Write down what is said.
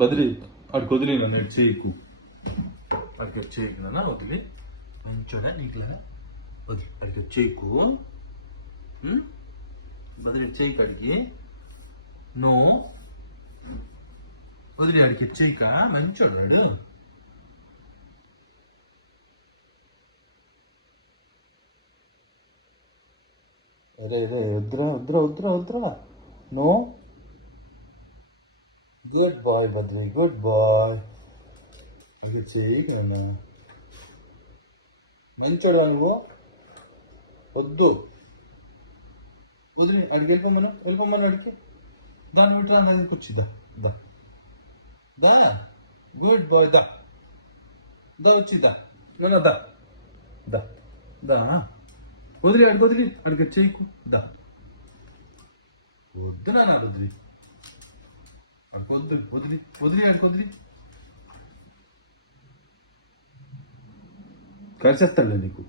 బదిలీ అడికి వదిలి నన్ను ఎటు చేయకు, అడికి ఎటు చేయకు నాన్న, వదిలి మంచోడా నీకులాగా వదిలి అడికి ఎటు చేయకు, బదిలీ ఎటు చేయకు అడిగి, నో వదిలి అడికి ఎటు చేయక, మంచోడు వాడు. అరే రే వద్దురా వద్దురా వద్దురా వద్దురా, no. Good boy Badri, good boy. అది చేయకు నాన్న, మంచోడు నువ్వు, వద్దు వదిలి అడిగి వెళ్ళిపోమని అడిగి, దాన్ని విట్రా నా దగ్గరికి వచ్చి, దా దా దా, గుడ్ బాయ్, దా దా వచ్చి, దా దా దా దా, వదిలి అడిగి చేయకు, దా వద్దు నాన్న వదిలి అడికి వదిలి అడికి వదిలి కలిసేస్తాడులే నీకు.